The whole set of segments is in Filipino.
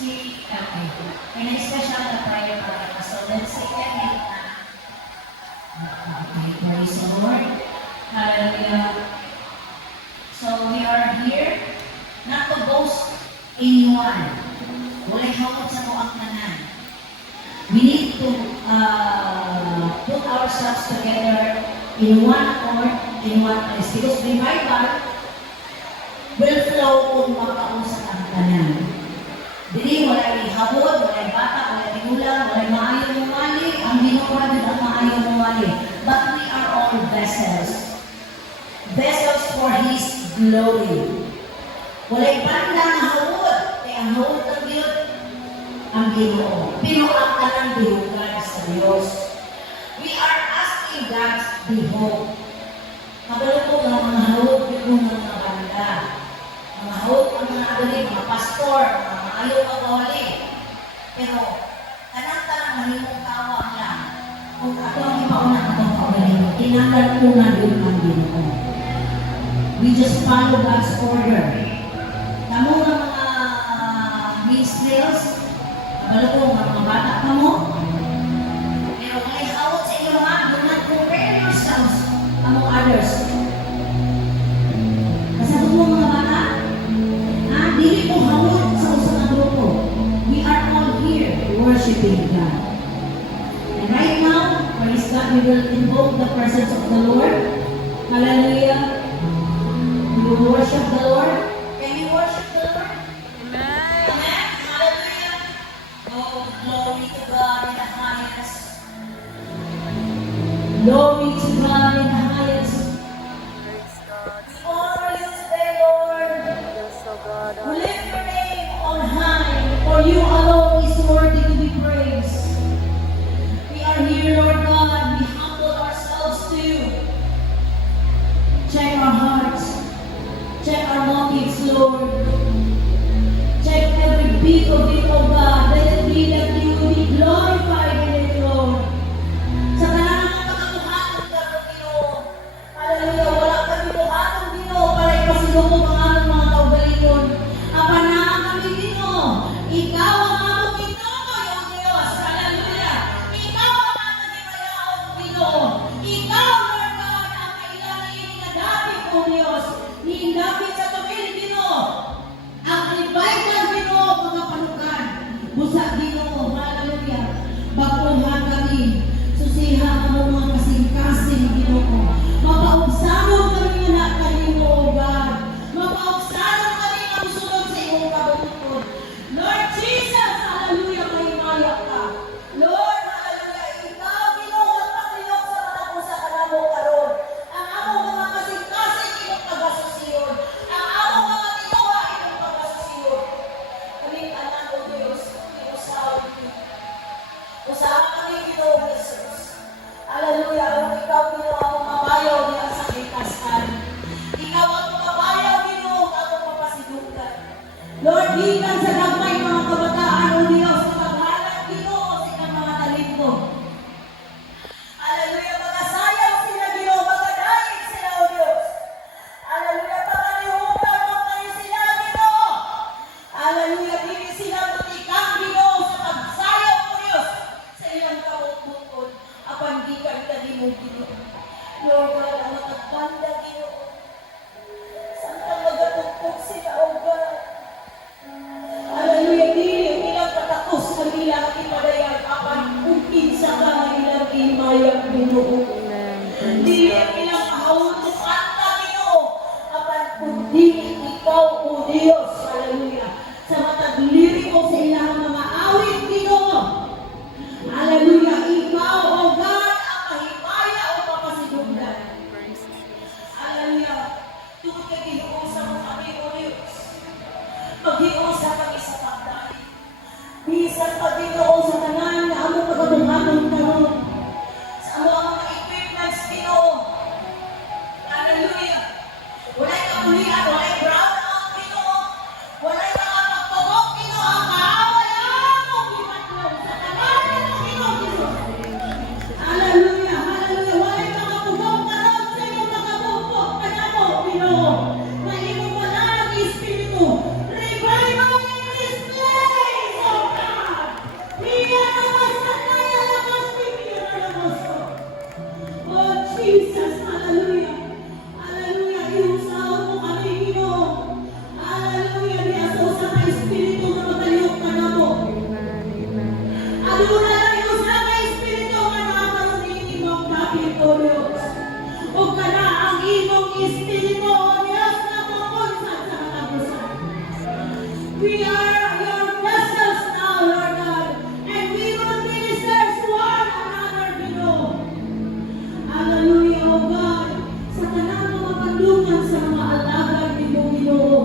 Si, okay. Kaya special na prayer para ka. So, let's say it na. Okay, praise the Lord. Hallelujah. So, we are here not to boast anyone. Walay hawak sa mga kanan. We need to put ourselves together in one accord, in one place. Because revival will flow kung makausap ang kanan. Dili, walay hawod, walay bata, walay tigulang, walay maayong mumali. Ang ginawa din ang maayong mumali. But we are all vessels. Vessels for His glory. Walay banda na hawod. Kaya ang hawod ng Diyos, ang Ginoo. Pero ang kanang bihugan sa Diyos. We are asking God's behold. Kabalo ko ng mga hawod ng mga banda. Mga hawod ang mga adali, mga pastor, mga ayaw kawali. Pero, kanang-kanang malimong tawang lang. Kung ako ang ipauna akong kawali, tinanggal ko na din ang Ginoo. We just follow God's order. Kamu ng mga ministries, kabalo ko, mga bata ka mo. Pero may hawod sa inyo mga, do not compare yourselves among others. Kasama mo mga bata, dili ko hawod sa usang grupo. We are all here worshiping God. And right now, praise God, we will invoke the presence of the Lord. Hallelujah. We will worship the Lord. Can you worship the Lord? Amen. Amen. Hallelujah. Oh, glory to God in the highest. Glory to God in the highest. We honor you today, Lord. We lift your name on high, for you alone is worthy to be praised. We are here, Lord God. We humble ourselves to you. Check our hearts. Check our motives, Lord. Check every beat of it, oh God. Let it be that you will be glorified in it, Lord. Sa kailangan ng pagkakuhatong gano'n, Ginoo. Hallelujah. Wala kami buhatong, Ginoo. Pala'y pasilubog ang aming mga kaugalingon. Apanaan kami, Ginoo. Ikaw ang among Ginoo, yung Diyos. Hallelujah. Ikaw ang among Ginoo, Ginoo. Ikaw, Lord God, ang kailangan ininadapit, O Diyos. Hinapit sa tumili, Ginoo. Ang revival, Ginoo, mga panukan. Busa, Ginoo. Hallelujah. Bakuhan kami. Susihan ang mga kasing-kasing, Ginoo. Mapaubsanong kami na kanimo, O God. Mapaubsanong kami ang sunod sa iyong kabutod. Lord Jesus, hallelujah, mahimaya ka. Lord, hallelujah, ikaw, Ginoo, ang pagliyok sa mata ko sa kanamo karon. Ang among mga kasing-kasing iyong pagasusiyon. Ang among mga ginawa iyong pagasusiyon. Kalintanan, O Diyos, iusaw niyo. Usaha kami, Ginoo, Jesus. Hallelujah, ang ikaw, Ginoo, ang mabayaw niya sa kitasan. Ikaw ang mabayaw, Ginoo, ang mapasidukan. Lord, gikan sa gagmay mga kabataan, O Diyos, paghalag, Ginoo, sa inyong mga talento. Hallelujah, magasayaw sila, Ginoo, magadaig sila, O Diyos. Hallelujah, pagalihugan mo kayo sila, Ginoo. Hallelujah, dili sila mutikang, Ginoo, sa pagsayaw, O Diyos, sa iyong kabutbukod. Apan di ka itali mo, Ginoo. Lord, wala na matagpanda, Ginoo. Saan magatugtog sila, O God? Hallelujah, dili ilang katakos ang ilang ipadayan. Apan umpinsa ka ang ilang imayang, Ginoo. Dili ang ilang kahawutukan ka, Ginoo. Apan kundi ikaw, O Diyos. Hallelujah. Sa matag liriko sa ilang mga awit, Ginoo. Hallelujah. Ikaw, O God, ang mahimaya o papasigundan. Hallelujah. Tungkol kay ginuusa mo kami, O Diyos. Paghiusa kami sa pagdahin. Bisan pag Ginoo sa tanan na among pagkabuhaton karon. Sa among mga equipments, Ginoo. Hallelujah. Walay kapulian, walay brown out, Ginoo. We are your vessels now, Lord God, and we will minister to one another, Ginoo. Hallelujah, O God. Sa tanang mga pandungan sa mga alagad ni mo, Ginoo.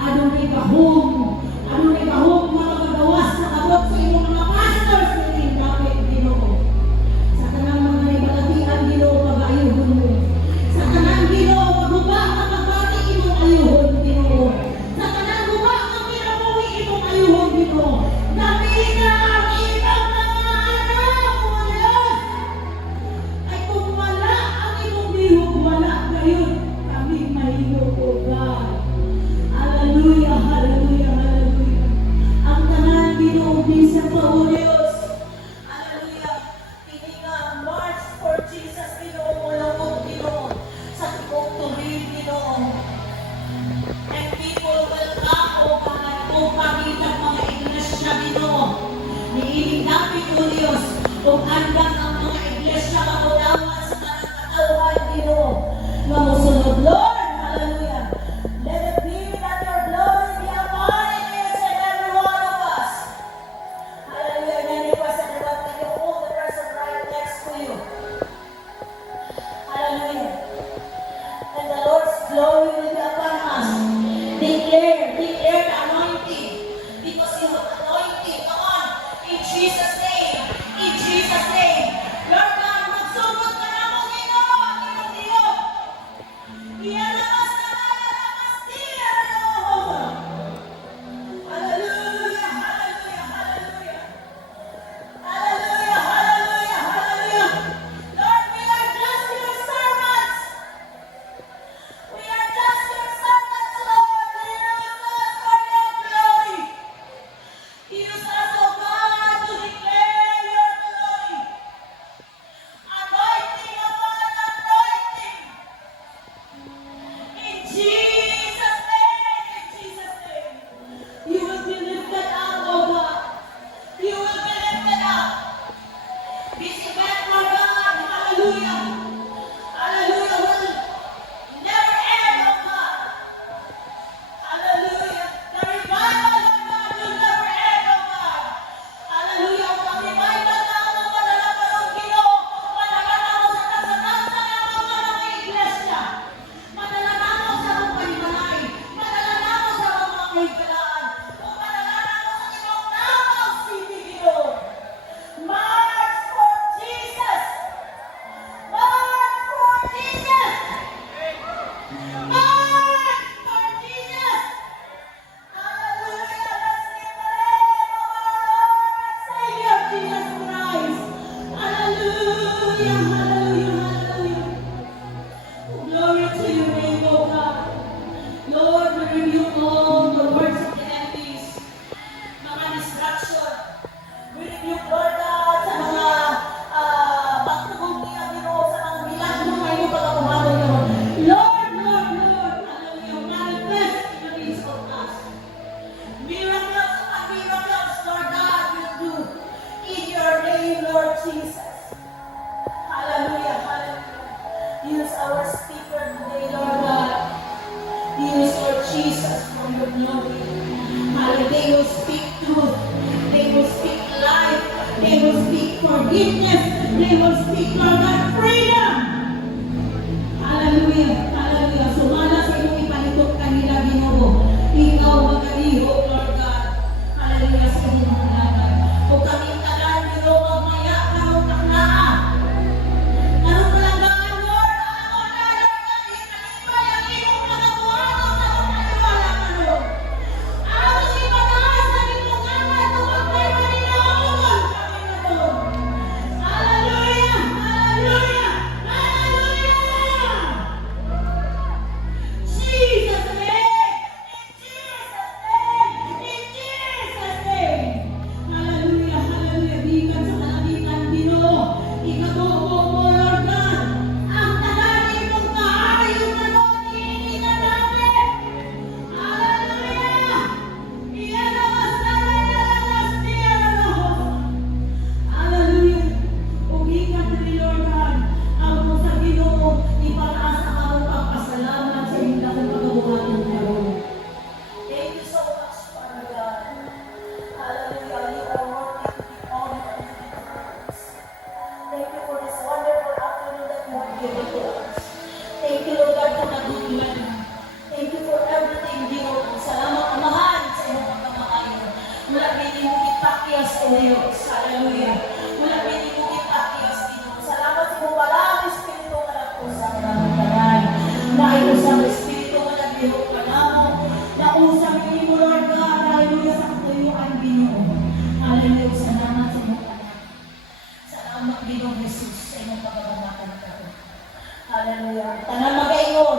Adonai kahong mga kagawas sa kabot sa inyong mga pastors na rin dapat, Ginoo. Sa tanang mga ibalatian, Ginoo, pag-ayuhon mo. Sa tanang, Ginoo, maghuba ang magbati imong ayuhon, Ginoo. Sa tanang huba ang pinamuhi imong ayuhon, Ginoo. Gamitin ang inyong mga anak, O Diyos. Ay kung wala ang imong bihog, wala gayon kami mahihog, O God. Hallelujah, hallelujah, hallelujah. Ang tanan Ginoo bisan pa, O Diyos. Hallelujah. Kini nga March for Jesus, Ginoo, mulawog, Ginoo, sa tibok tubig, Ginoo. And people will come, O God, kung pagitan mga iglesia, Ginoo. Niiling namin, O Diyos, kung andang ang mga iglesia magunawan sa tanang katauhan, Ginoo. Nga musunod, Lord, hallelujah. Let it be that your glory be upon each and every one of us. Hallelujah. And then request everyone that you hold the person right next to you. Hallelujah. And the Lord's glory will be upon us. Declare the anointing. Because you have anointing. Come on. In Jesus' name. In Jesus' name. Lord God, magsugod ka na mo, Ginoo. Ang iyong Diyos. Iyalamas na iyalamas niya, Lord. Hallelujah, hallelujah, hallelujah. Hallelujah, hallelujah, hallelujah. Lord, we are just your servants. We are just your servants, Lord. Use us for your glory. Use us, O God, to declare your glory. Anointing upon anointing. In Jesus' name, in Jesus' name. You will be lifted up, O God. You will be lifted up. This event, Lord God, hallelujah. Hallelujah, will never end, O God. Hallelujah. The revival, Lord God, will never end, O God. Hallelujah. Ang revival na mo, madalaman ng Ginoo. Madalaman mo sa kasanatan ng mga iglesia. Madalaman mo sa mga panimalay. Madalaman mo sa mga kahigalaan. O madalaman mo sa ibang Davao City, Ginoo. March for Jesus! March for Jesus! March for Jesus! Hallelujah! Let's give the name of our Lord and Savior Jesus Christ. Hallelujah! Hallelujah! Hallelujah! Glory to your name, O God. Lord, we rebuke all the words of the enemies, mga distraction. We rebuke, Lord God, sa mga pagtugong niya, Ginoo, sa mga milagro na iyong pagkakumado niyo. Lord, Lord, Lord, hallelujah, manifest in the midst of us. Miracles and miracles, Lord God, will do in your name, Lord Jesus. Hallelujah, hallelujah. Use our speaker today, Lord God. Use Lord Jesus for your glory. Hallelujah. They will speak truth. They will speak life. They will speak forgiveness. They will speak, Lord God, freedom. Hallelujah. Hallelujah. Sumala sa iyong ipalitot kanila, Ginoo. Ikaw magalihok, Lord God. Hallelujah sa iyong mga laban. O kami tagal, Ginoo, magmaya, karong taknaa. Karong kalangaan, Lord, ako na, Lord God, itanipay ang iyong mga buhato sa mga paniwala ka, Lord. Among ibanahan sa iyong anak, tungkol kay Maninaon, kami na, Lord. Hallelujah! Hallelujah! Diyos. Hallelujah. Mula pinigugit at Diyos, Ginoo. Salamat sa mga walang Espiritu ka na po sa maraming tanan. Na usang Espiritu ka na bihok ka na mo. Na usang ini mo, Lord God. Hallelujah sa katuyuan, Ginoo. Hallelujah. Salamat sa mga anak. Salamat, Ginoo Jesus, sa inyong pagbabanatan ka. Hallelujah. Tanan mag-ayon.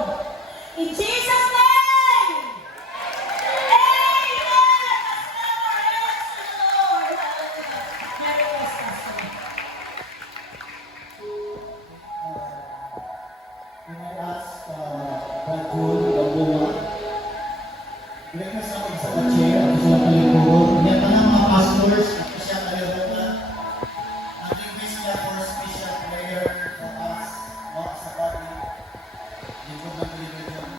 In Jesus' name! Amen! Let's bow our heads to the Lord. Hallelujah. Merry Christmas. Can I ask Brad June Gamboa? Balik na sa akin sa chair at sa paliguron. Yan pa ng mga pastors